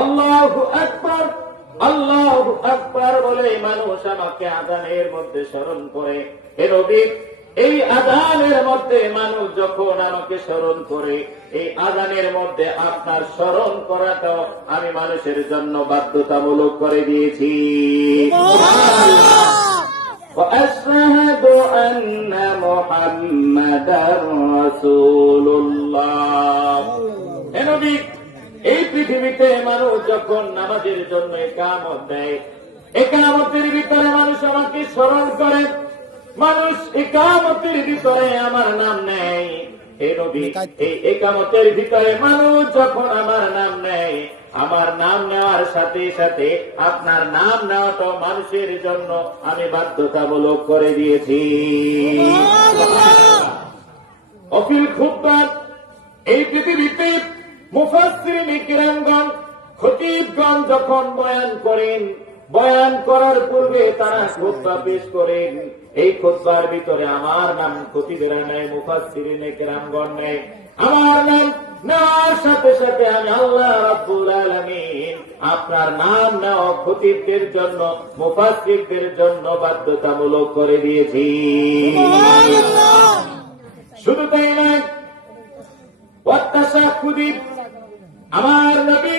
আল্লাহু আকবার, আল্লাহু আকবার বলে মানুষ আমাকে আযানের মধ্যে স্মরণ করে। হে নবী, এই আযানের মধ্যে মানুষ যখন আমাকে স্মরণ করে, এই আযানের মধ্যে আপনার স্মরণ করাটাও আমি মানুষের জন্য বাধ্যতামূলক করে দিয়েছি। ওয়াশহাদু আন্না মুহাম্মাদার রাসূলুল্লাহ। হে নবী, এই পৃথিবীতে মানুষ যখন নামাজের জন্য ইকামত দেয়, ইকামতের ভিতরে মানুষ আমাকে স্মরণ করে, মানুষ ইকামতের ভিতরে আমার নাম নেয়। হে নবী, এই ইকামতের ভিতরে মানুষ যখন আমার নাম নেয়, আমার নাম নেওয়ার সাথে সাথে আপনার নাম নেওয়াটা মানুষের জন্য আমি বাধ্যতামূলক করে দিয়েছি। অফিল খুতবা, এই পৃথিবীতে মুফাসসিরিন কিরামগণ, খতীবগণ যখন বয়ান করেন, বয়ান করার পূর্বে তারা খুতবা পেশ করেন। এই খুতবার ভিতরে আমার নাম খতীবেরা নেয়, মুফাসসিরিন কিরামগণ নেয়। আমার নাম নেওয়ার সাথে সাথে আমি আল্লাহ রাব্বুল আলামিন আপনার নাম নেওয়া খতীবদের জন্য, মুফাসসিরদের জন্য বাধ্যতামূলক করে দিয়েছি। শুধু তাই নয়, ওয়াত্তাশাহুদি, আমার নবী